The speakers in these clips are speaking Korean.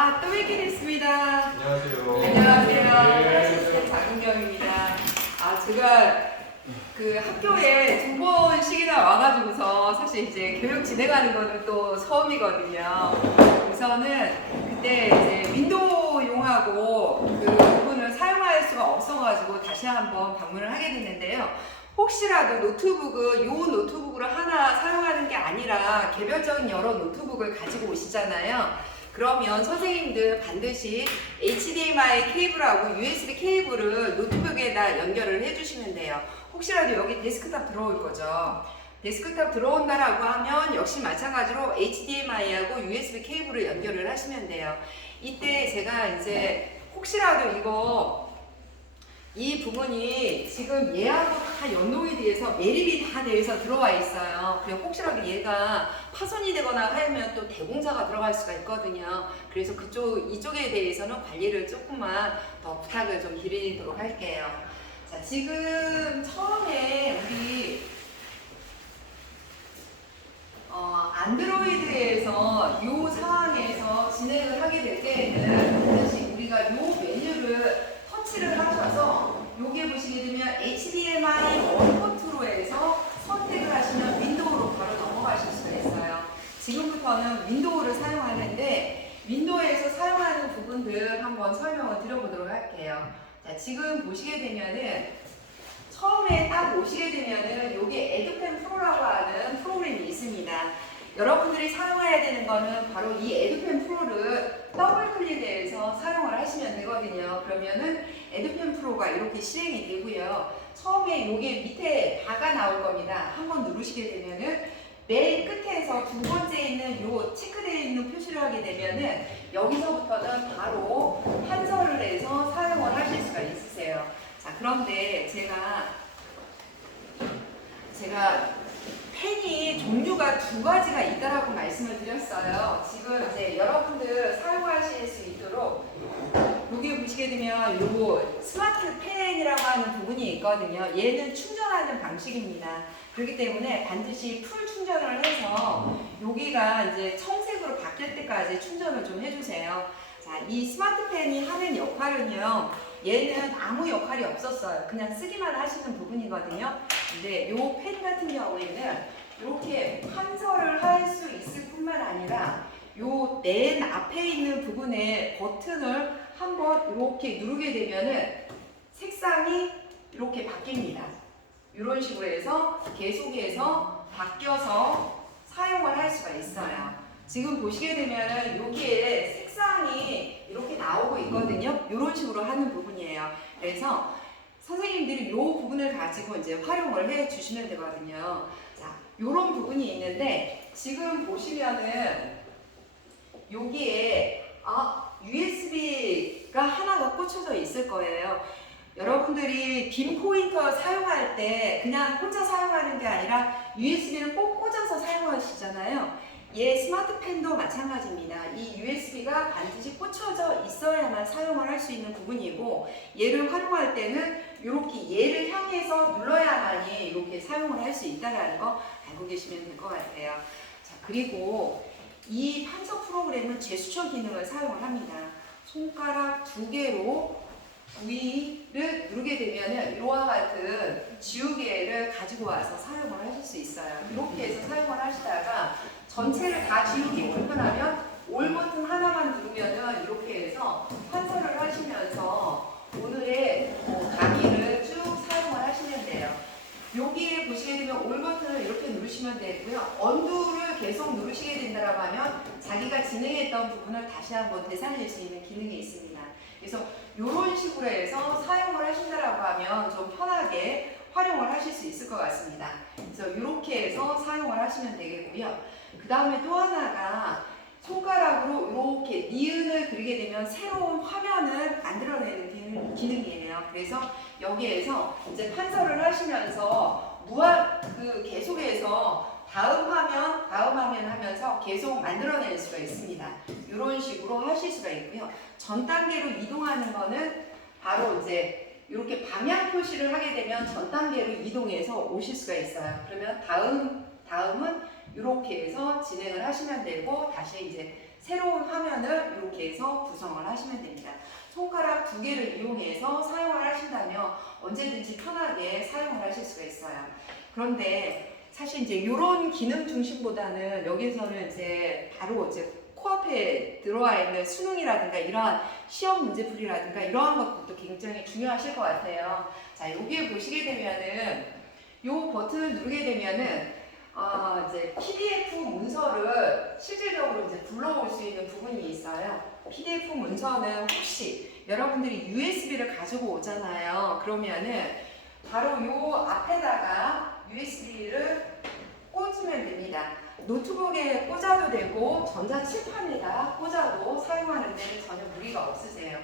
또 뵙게 됐습니다. 안녕하세요. 안녕하세요. 네. 시스템 박은경입니다. 제가 그 학교에 두 번씩이나 와가지고서 사실 이제 교육 진행하는 거는 또 처음이거든요. 우선은 그때 이제 윈도우용하고 그 부분을 사용할 수가 없어가지고 다시 한번 방문을 하게 됐는데요. 혹시라도 노트북을 요 노트북으로 하나 사용하는 게 아니라 개별적인 여러 노트북을 가지고 오시잖아요. 그러면 선생님들 반드시 HDMI 케이블하고 USB 케이블을 노트북에다 연결을 해주시면 돼요. 혹시라도 여기 데스크탑 들어올 거죠. 데스크탑 들어온다라고 하면 역시 마찬가지로 HDMI하고 USB 케이블을 연결을 하시면 돼요. 이때 제가 이제 혹시라도 이 부분이 지금 얘하고 다 연동이 돼서 매립이 다 돼서 들어와 있어요. 그리고 혹시라도 얘가 파손이 되거나 하면 또 대공사가 들어갈 수가 있거든요. 그래서 이쪽에 대해서는 관리를 조금만 더 부탁을 좀 드리도록 할게요. 자, 지금 처음에 우리 안드로이드에서 이 상황에서 진행을 하게 될 때에는 반드시 우리가 이 메뉴를 터치를 하셔서 여기에 보시게 되면 HDMI 원포트로 해서 선택을 하시면 윈도우로 바로 넘어가실 수가 있어요. 지금부터는 윈도우를 사용하는데 윈도우에서 사용하는 부분들 한번 설명을 드려보도록 할게요. 자, 지금 보시게 되면은 처음에 딱 오시게 되면은 여기 에듀펜 프로라고 하는 프로그램이 있습니다. 여러분들이 사용해야 되는 거는 바로 이 에듀펜 프로를 더블 클릭해서 사용을 하시면 되거든요. 그러면은 에듀펜 프로가 이렇게 실행이 되고요. 처음에 여기 밑에 바가 나올 겁니다. 한번 누르시게 되면은 맨 끝에서 두 번째 있는 요 체크되어 있는 표시를 하게 되면은 여기서부터는 바로 판서를 해서 사용을 하실 수가 있으세요. 자, 그런데 제가 펜이 종류가 두 가지가 있다라고 말씀을 드렸어요. 지금 이제 여러분들 사용하실 수 있도록 여기 보시게 되면 요 스마트 펜이라고 하는 부분이 있거든요. 얘는 충전하는 방식입니다. 그렇기 때문에 반드시 풀 충전을 해서 여기가 이제 청색으로 바뀔 때까지 충전을 좀 해주세요. 자, 이 스마트 펜이 하는 역할은요. 얘는 아무 역할이 없었어요. 그냥 쓰기만 하시는 부분이거든요. 근데 이 펜 같은 경우에는 이렇게 판서를 할 수 있을 뿐만 아니라 요 맨 앞에 있는 부분에 버튼을 한번 이렇게 누르게 되면은 색상이 이렇게 바뀝니다. 이런 식으로 해서 계속해서 바뀌어서 사용을 할 수가 있어요. 지금 보시게 되면은 여기에 색상이 이렇게 나오고 있거든요. 이런 식으로 하는 부분이에요. 그래서 선생님들이 이 부분을 가지고 이제 활용을 해 주시면 되거든요. 자, 이런 부분이 있는데 지금 보시면은 여기에 USB가 하나가 꽂혀져 있을 거예요. 여러분들이 빔 포인터 사용할 때 그냥 혼자 사용하는 게 아니라 USB를 꼭 꽂아서 사용하시잖아요. 얘 스마트펜도 마찬가지입니다. 이 USB가 반드시 꽂혀져 있어야만 사용을 할 수 있는 부분이고 얘를 활용할 때는 이렇게 얘를 향해서 눌러야만이 이렇게 사용을 할 수 있다는 거 알고 계시면 될 것 같아요. 자, 그리고 이 판서 프로그램은 제스처 기능을 사용을 합니다. 손가락 두 개로 V를 누르게 되면은 이와 같은 지우개를 가지고 와서 사용을 하실 수 있어요. 이렇게 해서 사용을 하시다가 전체를 다 지우기 불편하면 올 버튼 하나만 누르면은 이렇게 해서 판서를 하시면서 오늘의 강의를 쭉 사용을 하시면 돼요. 여기에 보시게 되면 올 버튼을 이렇게 누르시면 되고요. 언두를 계속 누르시게 된다고 하면 자기가 진행했던 부분을 다시 한번 되살릴 수 있는 기능이 있습니다. 그래서 이런 식으로 해서 사용을 하신다라고 하면 좀 편하게 활용을 하실 수 있을 것 같습니다. 그래서 이렇게 해서 사용을 하시면 되겠고요. 그 다음에 또 하나가 손가락으로 이렇게 니은을 그리게 되면 새로운 화면을 만들어내는 기능이에요. 그래서 여기에서 이제 판서를 하시면서 계속해서 다음 화면 하면서 계속 만들어낼 수가 있습니다. 이런 식으로 하실 수가 있고요. 전 단계로 이동하는 거는 바로 이제 이렇게 방향 표시를 하게 되면 전 단계로 이동해서 오실 수가 있어요. 그러면 다음은 이렇게 해서 진행을 하시면 되고 다시 이제 새로운 화면을 이렇게 해서 구성을 하시면 됩니다. 손가락 2개를 이용해서 사용을 하신다면 언제든지 편하게 사용을 하실 수가 있어요. 그런데 사실 이제 이런 기능 중심보다는 여기서는 이제 바로 이제 코앞에 들어와 있는 수능이라든가 이러한 시험 문제풀이라든가 이러한 것들도 굉장히 중요하실 것 같아요. 자, 여기에 보시게 되면은 요 버튼을 누르게 되면은 이제 PDF 문서를 실질적으로 이제 불러올 수 있는 부분이 있어요. PDF 문서는 혹시 여러분들이 USB를 가지고 오잖아요. 그러면은 바로 요 앞에다가 USB를 꽂으면 됩니다. 노트북에 꽂아도 되고 전자칠판에다 꽂아도 사용하는 데는 전혀 무리가 없으세요.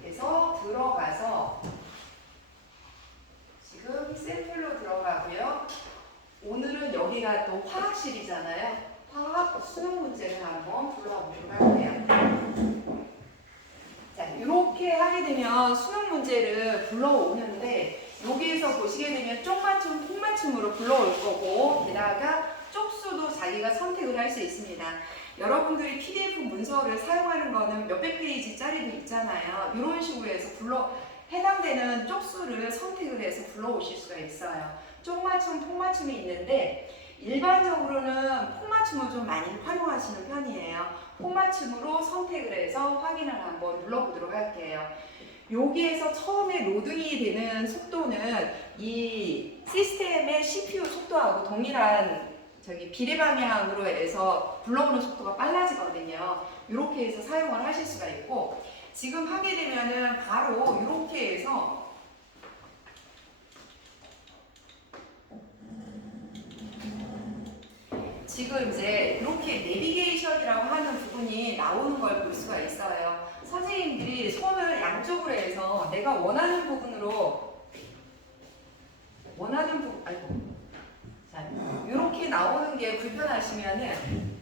그래서 들어가서 지금 샘플로 들어가고요. 오늘은 여기가 또 화학실이잖아요. 화학 수능 문제를 한번 불러보도록 할게요. 자, 이렇게 하게 되면 수능 문제를 불러오는데 여기에서 보시게 되면 쪽맞춤, 콩맞춤으로 불러올 거고 게다가 쪽수도 자기가 선택을 할 수 있습니다. 여러분들이 PDF 문서를 사용하는 거는 몇백 페이지짜리도 있잖아요. 이런 식으로 해서 해당되는 쪽수를 선택을 해서 불러오실 수가 있어요. 쪽맞춤, 콩맞춤이 있는데 일반적으로는 콩맞춤을 좀 많이 활용하시는 편이에요. 콩맞춤으로 선택을 해서 확인을 한번 눌러보도록 할게요. 여기에서 처음에 로딩이 되는 속도는 이 시스템의 CPU 속도하고 동일한 비례 방향으로 해서 불러오는 속도가 빨라지거든요. 이렇게 해서 사용을 하실 수가 있고 지금 하게 되면은 바로 이렇게 해서 지금 이제 이렇게 내비게이션이라고 하는 부분이 나오는 걸 볼 수가 있어요. 선생님들이 손을 양쪽으로 해서 내가 원하는 부분으로 자, 이렇게 나오는 게 불편하시면은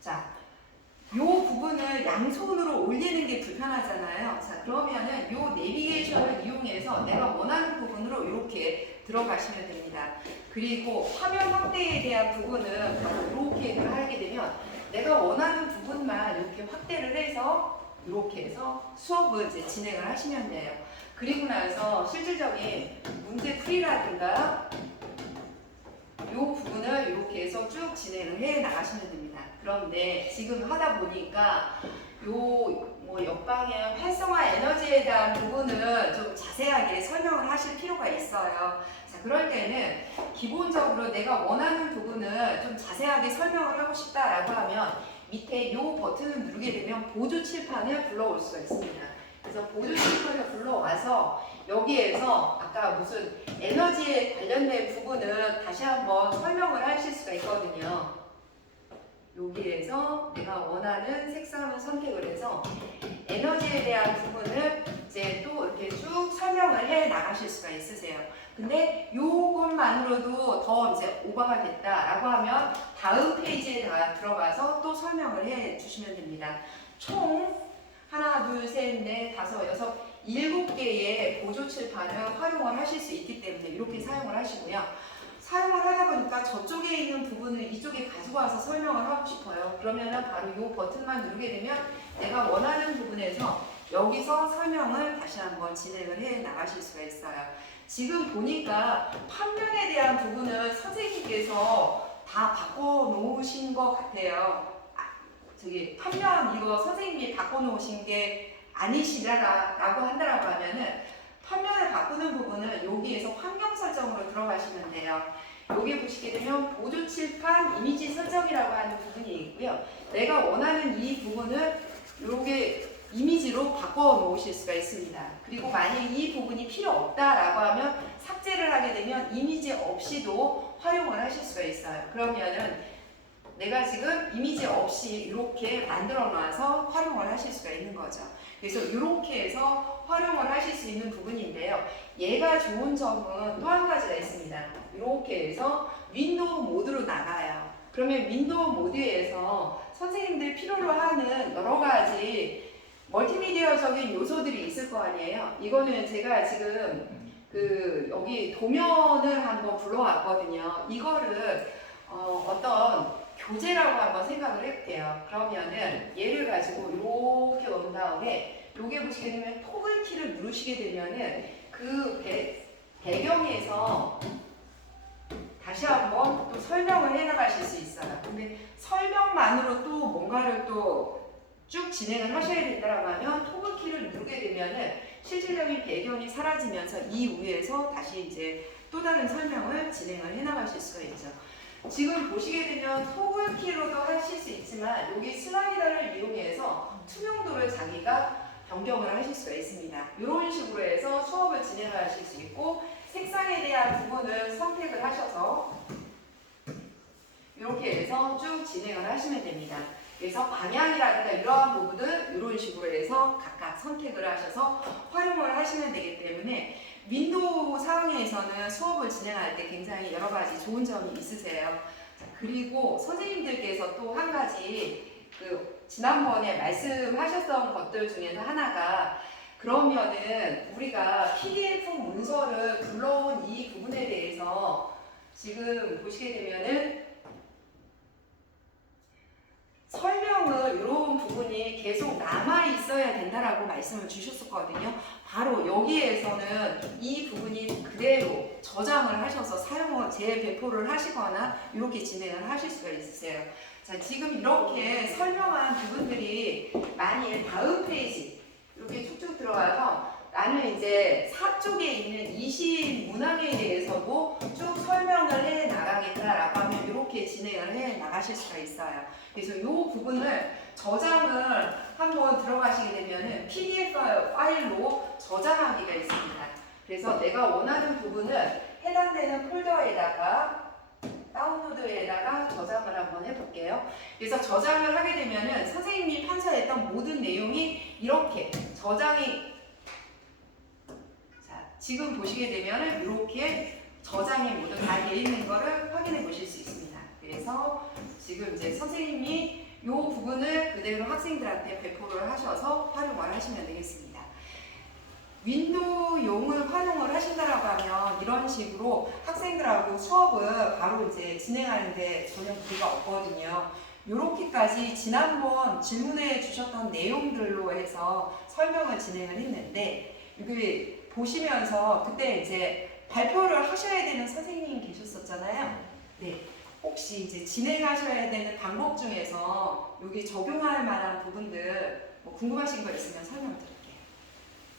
자, 요 부분을 양손으로 올리는 게 불편하잖아요. 자, 그러면은 요 내비게이션을 이용해서 내가 원하는 부분으로 이렇게 들어가시면 됩니다. 그리고 화면 확대에 대한 부분은 바로 이렇게 하게 되면 내가 원하는 부분만 이렇게 확대를 해서 이렇게 해서 수업을 이제 진행을 하시면 돼요. 그리고 나서 실질적인 문제풀이라든가 이 부분을 이렇게 해서 쭉 진행을 해 나가시면 됩니다. 그런데 지금 하다 보니까 뭐 역방향 활성화 에너지에 대한 부분을 좀 자세하게 설명을 하실 필요가 있어요. 자, 그럴 때는 기본적으로 내가 원하는 부분을 좀 자세하게 설명을 하고 싶다라고 하면 밑에 이 버튼을 누르게 되면 보조 칠판을 불러올 수가 있습니다. 그래서 보조 칠판을 불러와서 여기에서 아까 무슨 에너지에 관련된 부분을 다시 한번 설명을 하실 수가 있거든요. 여기에서 내가 원하는 색상을 선택을 해서 에너지에 대한 부분을 이제 또 이렇게 쭉 설명을 해 나가실 수가 있으세요. 근데 요것만으로도 더 이제 오버가 됐다라고 하면 다음 페이지에 들어가서 또 설명을 해 주시면 됩니다. 총 하나, 둘, 셋, 넷, 다섯, 여섯, 7개의 보조 칠판을 활용을 하실 수 있기 때문에 이렇게 사용을 하시고요. 사용을 하다 보니까 저쪽에 있는 부분을 이쪽에 가지고 와서 설명을 하고 싶어요. 그러면은 바로 이 버튼만 누르게 되면 내가 원하는 부분에서 여기서 설명을 다시 한번 진행을 해 나가실 수가 있어요. 지금 보니까 판면에 대한 부분을 선생님께서 다 바꿔놓으신 것 같아요. 판면 이거 선생님이 바꿔놓으신 게 아니시라고 한다라고 하면은 판면을 바꾸는 부분은 여기에서 환경 설정으로 들어가시면 돼요. 여기 보시게 되면 보조 칠판 이미지 설정이라고 하는 부분이 있고요. 내가 원하는 이 부분을 이렇게 이미지로 바꿔 놓으실 수가 있습니다. 그리고 만약 이 부분이 필요 없다라고 하면 삭제를 하게 되면 이미지 없이도 활용을 하실 수가 있어요. 그러면은 내가 지금 이미지 없이 이렇게 만들어 놔서 활용을 하실 수가 있는 거죠. 그래서 이렇게 해서 활용을 하실 수 있는 부분인데요. 얘가 좋은 점은 또 한 가지가 있습니다. 이렇게 해서 윈도우 모드로 나가요. 그러면 윈도우 모드에서 선생님들 필요로 하는 여러 가지 멀티미디어적인 요소들이 있을 거 아니에요. 이거는 제가 지금 여기 도면을 한번 불러왔거든요. 이거를 어떤 교재라고 한번 생각을 해볼게요. 그러면은 얘를 가지고 이렇게 온 다음에 요게 보시게 되면 토글 키를 누르시게 되면은 그 배경에서 다시 한번 또 설명을 해나가실 수 있어요. 근데 설명만으로 또 뭔가를 또 쭉 진행을 하셔야 된다고 하면 토글 키를 누르게 되면은 실질적인 배경이 사라지면서 이 위에서 다시 이제 또 다른 설명을 진행을 해나가실 수가 있죠. 지금 보시게 되면 토글 키로도 하실 수 있지만 여기 슬라이더를 이용해서 투명도를 자기가 변경을 하실 수가 있습니다. 이런 식으로 해서 수업을 진행하실 수 있고 색상에 대한 부분을 선택을 하셔서 이렇게 해서 쭉 진행을 하시면 됩니다. 그래서 방향이라든가 이러한 부분은 이런 식으로 해서 각각 선택을 하셔서 활용을 하시면 되기 때문에 윈도우 사용에서는 수업을 진행할 때 굉장히 여러 가지 좋은 점이 있으세요. 자, 그리고 선생님들께서 또 한 가지 지난번에 말씀하셨던 것들 중에서 하나가 그러면은 우리가 PDF 문서를 불러온 이 부분에 대해서 지금 보시게 되면은 설명을 이런 부분이 계속 남아 있어야 된다라고 말씀을 주셨었거든요. 바로 여기에서는 이 부분이 그대로 저장을 하셔서 사용을 재배포를 하시거나 이렇게 진행을 하실 수가 있으세요. 자, 지금 이렇게 설명한 부분들이 만일 다음 페이지 이렇게 쭉쭉 들어가서 나는 이제 4쪽에 있는 20 문항에 대해서도 쭉 설명을 해 나가겠다라고 하면 이렇게 진행을 해 나가실 수가 있어요. 그래서 이 부분을 저장을 한번 들어가시게 되면은 PDF 파일로 저장하기가 있습니다. 그래서 내가 원하는 부분을 해당되는 폴더에다가 다운로드에다가 저장을 한번 해볼게요. 그래서 저장을 하게 되면은 선생님이 판서했던 모든 내용이 이렇게 저장이 지금 보시게 되면은 이렇게 저장이 모두 다 되어 있는 거를 확인해 보실 수 있습니다. 그래서 지금 이제 선생님이 이 부분을 그대로 학생들한테 배포를 하셔서 활용을 하시면 되겠습니다. 윈도우용을 활용을 하신다라고 하면 이런 식으로 학생들하고 수업을 바로 이제 진행하는데 전혀 무리가 없거든요. 이렇게까지 지난번 질문해 주셨던 내용들로 해서 설명을 진행을 했는데 이게 보시면서 그때 이제 발표를 하셔야 되는 선생님 계셨었잖아요. 네. 혹시 이제 진행하셔야 되는 방법 중에서 여기 적용할 만한 부분들 뭐 궁금하신 거 있으면 설명드릴게요.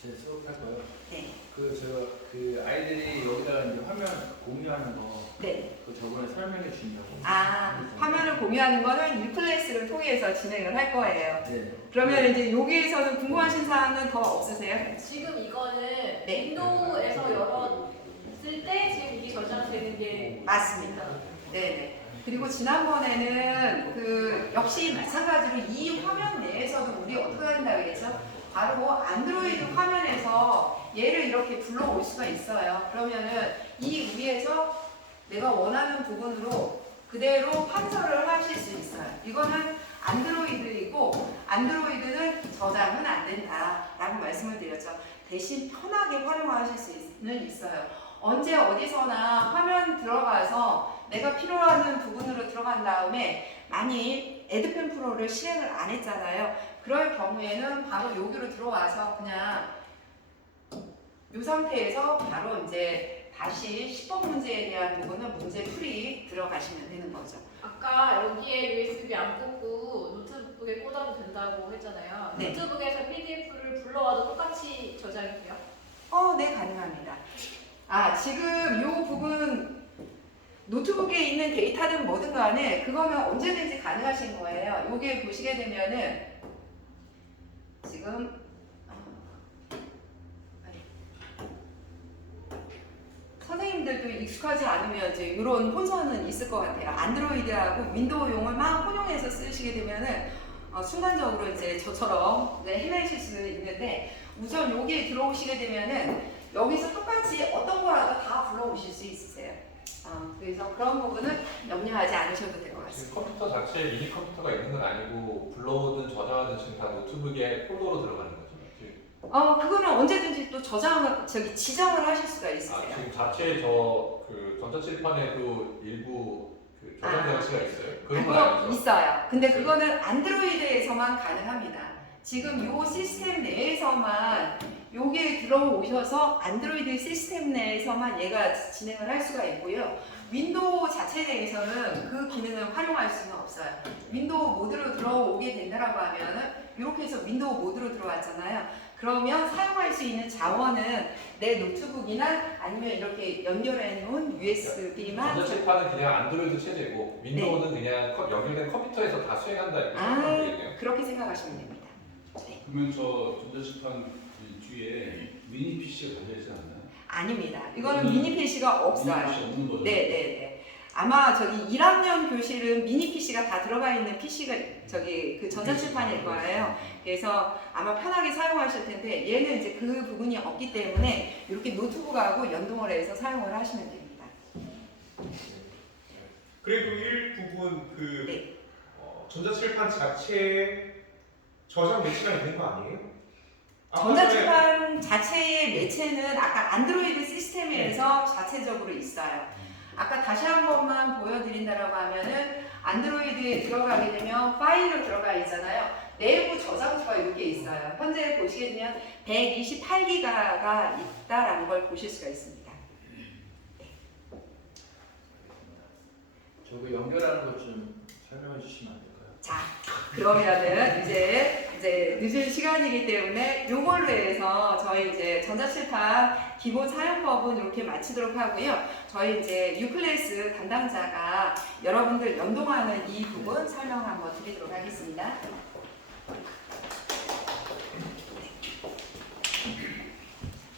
제 수업할 거요. 네. 그 아이들이 여기다가 이제 화면 공유하는 거. 네. 그 저번에 설명해 주신다고. 화면을 공유하는 거는 유클래스를 통해서 진행을 할 거예요. 네. 그러면 이제 여기에서는 궁금하신 사항은 더 없으세요? 지금 이거는 네. 윈도우에서 열었을 때 지금 이게 저장되는 게 맞습니다. 네네. 그리고 지난번에는 역시 마찬가지로 이 화면 내에서도 우리 어떻게 한다 그랬죠? 바로 안드로이드 화면에서 얘를 이렇게 불러올 수가 있어요. 그러면은 이 위에서 내가 원하는 부분으로 그대로 판서를 하실 수 있어요. 이거는 안드로이드이고 안드로이드는 저장은 안 된다라고 말씀을 드렸죠. 대신 편하게 활용하실 수는 있어요. 언제 어디서나 화면 들어가서 내가 필요한 부분으로 들어간 다음에 만일 에드펜 프로를 실행을 안 했잖아요. 그럴 경우에는 바로 여기로 들어와서 그냥 이 상태에서 바로 이제 다시 10번 문제에 대한 부분은 문제 풀이 들어가시면 되는 거죠. 아까 여기에 USB 안 꽂고 노트북에 꽂아도 된다고 했잖아요. 네. 노트북에서 PDF를 불러와도 똑같이 저장이 돼요? 네, 가능합니다. 지금 이 부분 노트북에 있는 데이터든 뭐든 간에 그거는 언제든지 가능하신 거예요. 여기 보시게 되면은 지금 선생님들도 익숙하지 않으면 이제 이런 혼선은 있을 것 같아요. 안드로이드하고 윈도우용을 막 혼용해서 쓰시게 되면은 순간적으로 이제 저처럼 헤매실 수 있는데 우선 여기에 들어오시게 되면은 여기서 똑같이 어떤 거라도 다 불러오실 수 있으세요. 그래서 그런 부분은 염려하지 않으셔도 될 것 같습니다. 지금 컴퓨터 자체에 미니 컴퓨터가 있는 건 아니고 불러오든 저장하든 지금 다 노트북에 폴더로 들어가는 거죠. 그거는 언제든지 또 지정을 하실 수가 있으세요. 지금 자체에 전자칠판에도 일부 그 저장 장치가 있어요? 그런 건 그거 아니죠? 있어요. 근데 그거는 안드로이드에서만 가능합니다. 지금 요 시스템 내에서만 요게 들어오셔서 안드로이드 시스템 내에서만 얘가 진행을 할 수가 있고요. 윈도우 자체 내에서는 그 기능을 활용할 수는 없어요. 윈도우 모드로 들어오게 된다라고 하면은 이렇게 해서 윈도우 모드로 들어왔잖아요. 그러면 사용할 수 있는 자원은 내 노트북이나 아니면 이렇게 연결해 놓은 USB만 전자칠판은 그냥 안드로이드 체제고 윈도우는 그냥 연결된 컴퓨터에서 다 수행한다 이렇게 생각하면 되겠네요. 그렇게 생각하시면 됩니다. 그러면 저 전자칠판 뒤에 미니 PC가 달려있지 않나요? 아닙니다. 이거는 미니 PC가 없어요. 미니 PC 없는 거죠? 네네네. 아마 저기 1학년 교실은 미니 PC가 다 들어가 있는 PC가 저기 그 전자칠판일 거예요. 그래서 아마 편하게 사용하실 텐데 얘는 이제 그 부분이 없기 때문에 이렇게 노트북하고 연동을 해서 사용을 하시면 됩니다. 그리고 일부분 그 네. 전자칠판 자체에 저장 매체가 있는 거 아니에요? 전자칠판 자체의 매체는 아까 안드로이드 시스템에서 자체적으로 있어요. 아까 다시 한 번만 보여드린다라고 하면은 안드로이드에 들어가게 되면 파일로 들어가 있잖아요. 내부 저장소가 이렇게 있어요. 현재 보시게 되면 128기가가 있다라는 걸 보실 수가 있습니다. 저거 연결하는 것 좀 설명해 주시면 안 될까요? 자, 그러면은 이제 늦은 시간이기 때문에 요걸로 해서 저희 이제 전자칠판 기본 사용법은 이렇게 마치도록 하고요. 저희 이제 U클래스 담당자가 여러분들 연동하는 이 부분 설명 한번 드리도록 하겠습니다.